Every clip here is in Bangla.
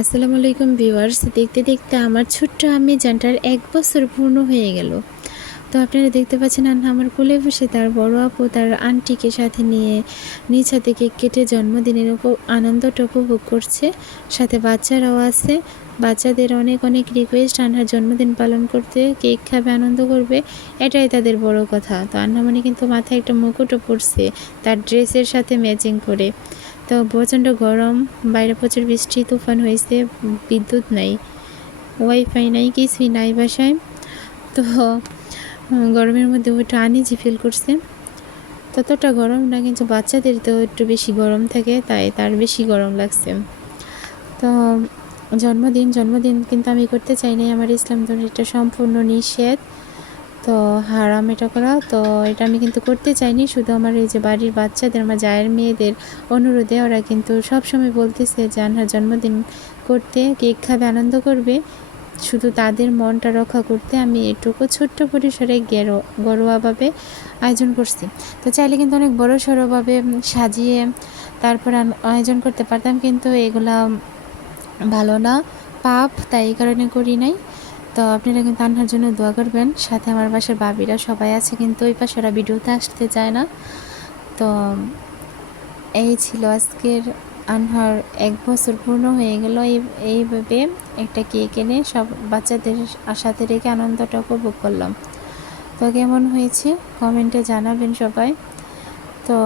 আসসালামু আলাইকুম ভিউয়ার্স। দেখতে দেখতে আমার ছোট্ট আমি জানটার এক বছর পূর্ণ হয়ে গেল। তো আপনারা দেখতে পাচ্ছেন, আন্না আমার কোলে বসে তার বড় আপু, তার আন্টিকে সাথে নিয়ে নিজ হাতে কেক কেটে জন্মদিনের উপ, আনন্দটা উপভোগ করছে। সাথে বাচ্চারাও আছে। বাচ্চাদের অনেক অনেক রিকোয়েস্ট আন্নার জন্মদিন পালন করতে কেক খাবে, আনন্দ করবে, এটাই তাদের বড় কথা। তো আন্না মানে কিন্তু মাথায় একটা মুকুটও পড়ছে তার ড্রেসের সাথে ম্যাচিং করে। তো প্রচণ্ড গরম, বাইরে প্রচুর বৃষ্টি, তুফান হয়েছে, বিদ্যুৎ নাই ওয়াইফাই নাই, কিছুই নাই বাসায়। তো গরমের মধ্যে একটু আনিজি ফিল করছে। ততটা গরম না, কিন্তু বাচ্চাদের তো একটু বেশি গরম থাকে, তাই তার বেশি গরম লাগছে। তো, জন্মদিন জন্মদিন কিন্তু আমি করতে চাই নাই, আমার ইসলাম ধর্ম এটা সম্পূর্ণ নিষেধ। তো হারাম এটা করা। তো এটা আমি কিন্তু করতে চাইনি। শুধু আমার এই যে বাড়ির বাচ্চাদের, আমার জায়ের মেয়েদের অনুরোধে ওরা কিন্তু সব সময় বলতেছে যে আনহার জন্মদিন করতে কেক খাবে, আনন্দ করবে। শুধু তাদের মনটা রক্ষা করতে আমি এটুকু ছোট্ট পরিসরে গেরো ঘরোয়াভাবে আয়োজন করছি। তো চাইলে কিন্তু অনেক বড় সড়োভাবে সাজিয়ে তারপর আয়োজন করতে পারতাম। কিন্তু এগুলা ভালো না। পাপ, তাই কারণে করি নাই। তো আপনারা কিন্তু আনহার জন্য দোয়া করবেন। সাথে আমার পাশের বাবিরা সবাই আছে, কিন্তু ওই পাশে ওরা ভিডিওতে আসতে চায় না। তো এই ছিল আজকের আনহার এক বছর পূর্ণ হয়ে গেল এই, এইভাবে একটা কেক এনে সব বাচ্চাদের সাথে রেখে আনন্দটা উপভোগ করলাম। তো কেমন হয়েছে? কমেন্টে জানাবেন সবাই। তো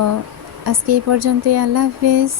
আজকে এই পর্যন্তই। আল্লাহ হাফেজ।